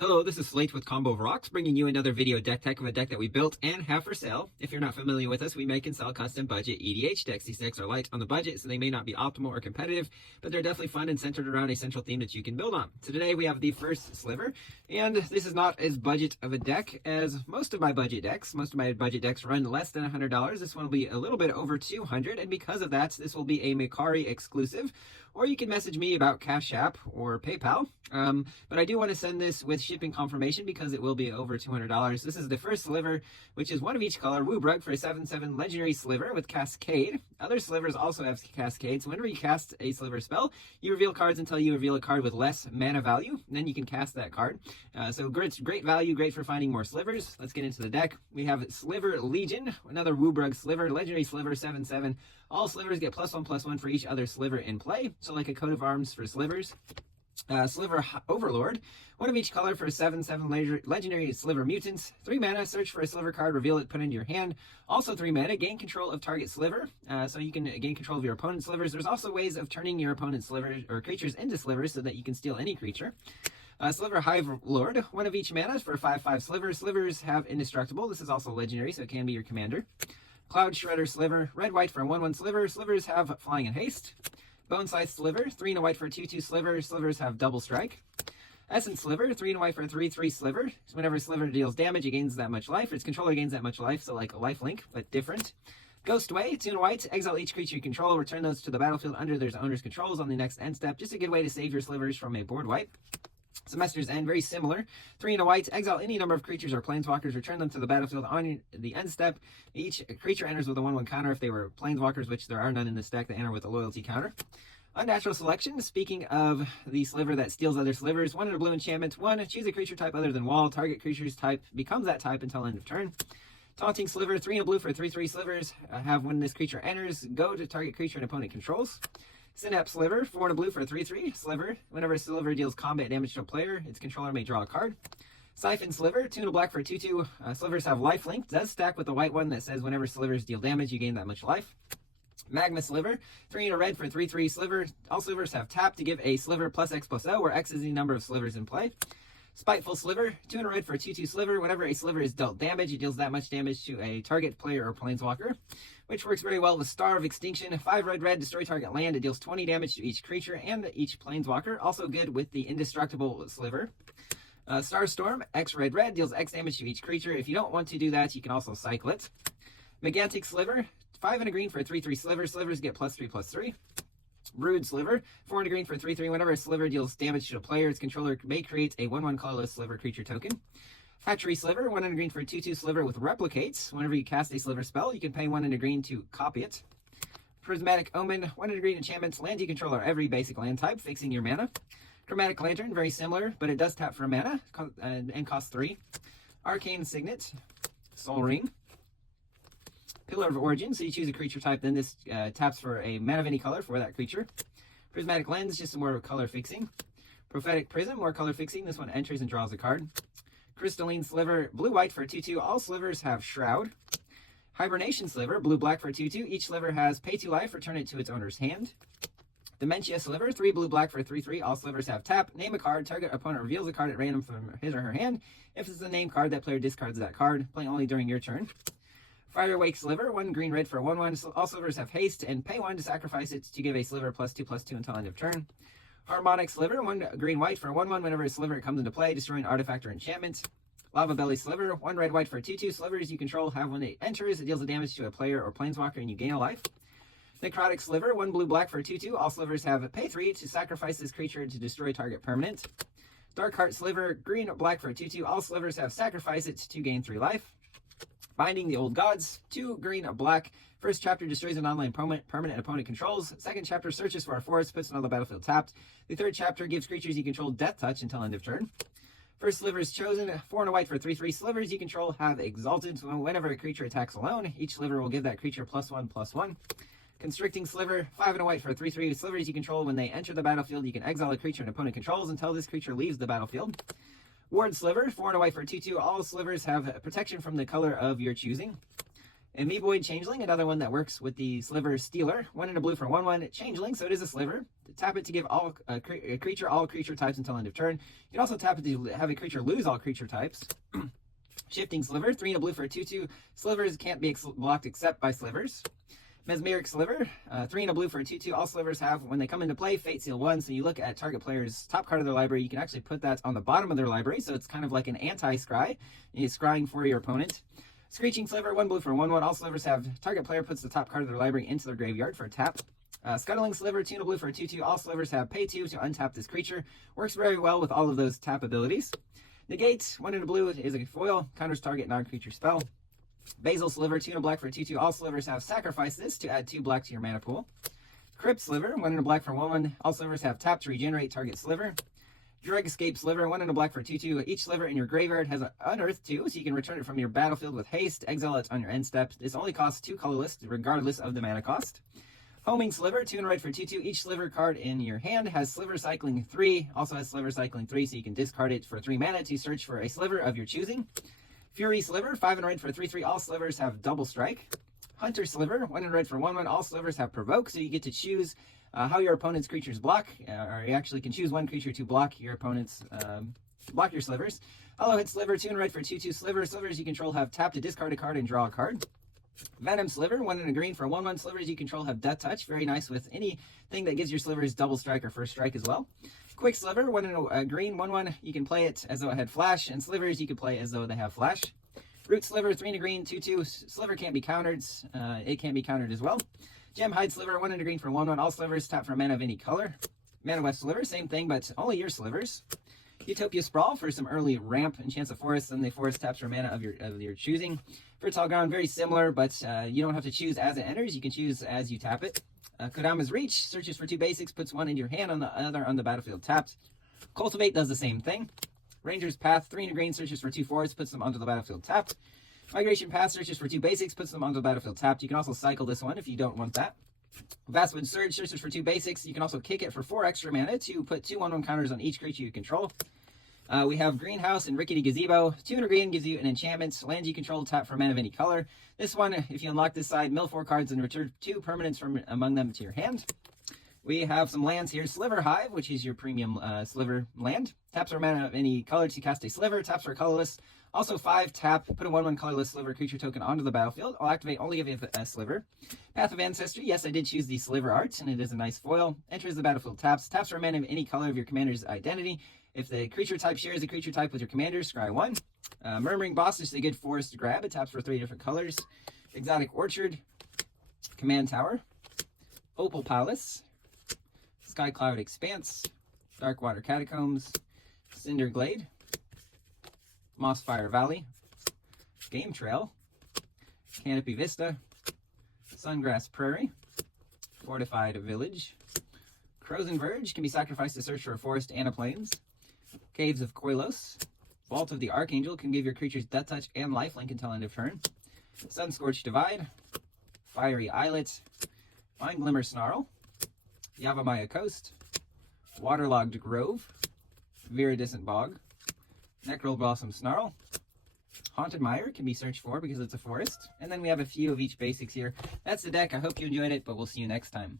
Hello, this is Slate with Combo of Rocks, bringing you another video deck tech of a deck that we built and have for sale. If you're not familiar with us, we make and sell custom budget EDH decks. These decks are light on the budget, so they may not be optimal or competitive, but they're definitely fun and centered around a central theme that you can build on. So today we have the first Sliver, and this is not as budget of a deck as most of my budget decks. Most of my budget decks run less than $100. This one will be a little bit over $200, and because of that, this will be a Mikari exclusive, or you can message me about Cash App or PayPal. But I do want to send this with shipping confirmation because it will be over $200. This is the first Sliver, which is one of each color, Woobrug for a 7/7 legendary Sliver with Cascade. Other Slivers also have Cascade, so whenever you cast a Sliver spell, you reveal cards until you reveal a card with less mana value, and then you can cast that card. So great value, great for finding more Slivers. Let's get into the deck. We have Sliver Legion, another Woobrug Sliver, legendary Sliver, 7/7. All Slivers get +1/+1 for each other Sliver in play, so like a coat of arms for Slivers. Sliver Overlord, one of each color for a 7/7 legendary Sliver Mutants. 3 mana, search for a Sliver card, reveal it, put it into your hand. Also 3 mana, gain control of target Sliver, so you can gain control of your opponent's Slivers. There's also ways of turning your opponent's Slivers or creatures into Slivers so that you can steal any creature. Sliver Hive Lord, one of each mana for 5/5 Sliver. Slivers have indestructible. This is also legendary, so it can be your commander. Cloud Shredder Sliver, red-white for a 1/1 Sliver. Slivers have flying and haste. Bone Scythe Sliver, 3 and a white for a 2/2 Sliver. Slivers have double strike. Essence Sliver, 3 and a white for a 3/3 Sliver. So whenever a Sliver deals damage, it gains that much life. Its controller gains that much life, so like a life link, but different. Ghostway, 2 and a white, exile each creature you control, return those to the battlefield under their owner's controls on the next end step. Just a good way to save your Slivers from a board wipe. Semester's End, very similar. 3 and a white, exile any number of creatures or planeswalkers, return them to the battlefield on the end step. Each creature enters with a 1/1 counter if they were planeswalkers, which there are none in this deck. They enter with a loyalty counter. Unnatural Selection, speaking of the Sliver that steals other Slivers, 1 in a blue enchantment. 1, choose a creature type other than wall. Target creature's type becomes that type until end of turn. Taunting Sliver, 3 in a blue for 3/3 Slivers. Have when this creature enters, go to target creature an opponent controls. Synapse Sliver, 4 in a blue for a 3/3 Sliver. Whenever a Sliver deals combat damage to a player, its controller may draw a card. Siphon Sliver, 2 and a black for a 2/2. Slivers have lifelink. Does stack with the white one that says whenever Slivers deal damage, you gain that much life. Magma Sliver, 3 and a red for a 3/3 Sliver. All Slivers have tap to give a Sliver +X+O, where X is the number of Slivers in play. Spiteful Sliver, 2 and a red for a 2/2 Sliver. Whenever a Sliver is dealt damage, it deals that much damage to a target player or planeswalker, which works very well with Star of Extinction. 5 red, destroy target land. It deals 20 damage to each creature and each planeswalker. Also good with the indestructible Sliver. Starstorm, X red, deals X damage to each creature. If you don't want to do that, you can also cycle it. Megantic Sliver, 5 and a green for a 3/3 Sliver. Slivers get +3/+3. Brood Sliver, 4 and a green for a 3/3. Whenever a Sliver deals damage to a player, its controller may create a 1/1 colorless Sliver creature token. Hatchery Sliver, 1 and a green for a 2/2 Sliver with Replicates. Whenever you cast a Sliver spell, you can pay 1 and a green to copy it. Prismatic Omen, 1 and a green enchantments. Land you control are every basic land type, fixing your mana. Chromatic Lantern, very similar, but it does tap for mana and costs 3. Arcane Signet, Soul Ring. Pillar of Origin, so you choose a creature type, then this taps for a mana of any color for that creature. Prismatic Lens, just some more color fixing. Prophetic Prism, more color fixing. This one enters and draws a card. Crystalline Sliver, blue-white for a 2/2. All Slivers have Shroud. Hibernation Sliver, blue-black for a 2/2. Each Sliver has pay 2 life, return it to its owner's hand. Dementia Sliver, 3 blue-black for a 3/3. All Slivers have tap. Name a card. Target opponent reveals a card at random from his or her hand. If it's a name card, that player discards that card. Play only during your turn. Firewake Sliver, 1 green-red for a 1/1. All Slivers have haste, and pay 1 to sacrifice it to give a Sliver +2/+2 until end of turn. Harmonic Sliver, 1 green-white for a 1/1. Whenever a Sliver comes into play, destroy an artifact or enchantment. Lava Belly Sliver, 1 red-white for a 2/2. Slivers you control have when it enters, it deals a damage to a player or planeswalker, and you gain a life. Necrotic Sliver, 1 blue-black for a 2/2. All Slivers have pay 3 to sacrifice this creature to destroy target permanent. Darkheart Sliver, green-black for a 2/2. All Slivers have sacrifice it to gain 3 life. Binding the Old Gods, 2 green-black. First chapter destroys an online permanent opponent controls. Second chapter searches for a forest, puts it on the battlefield tapped. The third chapter gives creatures you control Death Touch until end of turn. First Sliver is chosen, 4 and a white for 3/3 Slivers you control have Exalted. So whenever a creature attacks alone, each Sliver will give that creature +1/+1. Constricting Sliver, 5 and a white for 3/3 Slivers you control. When they enter the battlefield, you can exile a creature an opponent controls until this creature leaves the battlefield. Ward Sliver, 4 and a white for 2/2. All Slivers have protection from the color of your choosing. And Me Boy Changeling, another one that works with the Sliver Stealer. 1 and a blue for 1/1 Changeling, so it is a Sliver. Tap it to give all creature all creature types until end of turn. You can also tap it to have a creature lose all creature types. Shifting Sliver, 3 and a blue for a 2/2. Slivers can't be blocked except by Slivers. Mesmeric Sliver, 3 and a blue for a 2/2. All Slivers have, when they come into play, Fate Seal 1. So you look at target player's top card of their library, you can actually put that on the bottom of their library. So it's kind of like an anti-scry. You're scrying for your opponent. Screeching Sliver, 1 blue for 1/1. All Slivers have, target player puts the top card of their library into their graveyard for a tap. Scuttling Sliver, 2 and a blue for a 2/2. All Slivers have pay 2 to untap this creature. Works very well with all of those tap abilities. Negate, 1 and a blue is a foil, counters target non-creature spell. Basil Sliver, 2 and a black for a 2/2. All Slivers have sacrificed this to add 2 black to your mana pool. Crypt Sliver, 1 and a black for 1/1. All Slivers have tap to regenerate target Sliver. Dreg Escape Sliver, 1 and a black for 2/2. Each Sliver in your graveyard has an Unearth 2, so you can return it from your battlefield with haste, exile it on your end step. This only costs 2 colorless, regardless of the mana cost. Homing Sliver, 2 and a red for 2/2. Each Sliver card in your hand has Sliver Cycling 3, also has Sliver Cycling 3, so you can discard it for 3 mana to search for a Sliver of your choosing. Fury Sliver, 5 and a red for 3/3. All Slivers have Double Strike. Hunter Sliver, 1 and red for 1/1. All Slivers have Provoke, so you get to choose how your opponent's creatures block, or you actually can choose one creature to block your opponent's, block your Slivers. Hollow Hit Sliver, 2 and red for 2/2. Slivers you control have tap to discard a card and draw a card. Venom Sliver, 1 and a green for 1/1. Slivers you control have Death Touch. Very nice with anything that gives your Slivers Double Strike or First Strike as well. Quick Sliver, 1 and a green, 1/1. You can play it as though it had Flash, and Slivers you can play as though they have Flash. Root Sliver, 3 and a green, 2/2. Sliver can't be countered. It can be countered as well. Gem Hide Sliver, 1 and a green for 1/1. All Slivers tap for mana of any color. Mana West Sliver, same thing, but only your Slivers. Utopia Sprawl for some early ramp and Chance of Forest, and the Forest taps for mana of your choosing. Fertile Ground, very similar, but you don't have to choose as it enters. You can choose as you tap it. Kodama's Reach searches for 2 basics, puts 1 into your hand, on the other on the battlefield tapped. Cultivate does the same thing. Ranger's Path, 3 and a green, searches for 2 forests, puts them onto the battlefield tapped. Migration Path searches for 2 basics, puts them onto the battlefield tapped. You can also cycle this one if you don't want that. Vastwood Surge searches for 2 basics. You can also kick it for 4 extra mana to put 2 1/1 counters on each creature you control. We have Greenhouse and Rickety Gazebo. 2 and a green gives you an enchantment. Lands you control tap for mana of any color. This one, if you unlock this side, mill 4 cards and return 2 permanents from among them to your hand. We have some lands here. Sliver Hive, which is your premium Sliver land. Taps for mana of any color to cast a Sliver. Taps for colorless. Also 5 tap, put a 1/1 colorless Sliver creature token onto the battlefield. I'll activate only if you have a Sliver. Path of Ancestry, yes, I did choose the Sliver art, and it is a nice foil. Enters the battlefield taps. Taps for mana of any color of your commander's identity. If the creature type shares a creature type with your commander, scry 1. Murmuring Boss is a good forest grab. It taps for 3 different colors. Exotic Orchard. Command Tower. Opal Palace. Skycloud Expanse. Darkwater Catacombs. Cinder Glade. Mossfire Valley. Game Trail. Canopy Vista. Sungrass Prairie. Fortified Village. Frozen Verge can be sacrificed to search for a forest and a plains. Caves of Koilos. Vault of the Archangel can give your creatures Death Touch and lifelink until end of turn. Sunscorched Divide. Fiery Islet. Mind Glimmer Snarl. Yavimaya Coast. Waterlogged Grove. Viridescent Bog. Necrol Blossom Snarl. Haunted Mire can be searched for because it's a forest. And then we have a few of each basics here. That's the deck. I hope you enjoyed it, but we'll see you next time.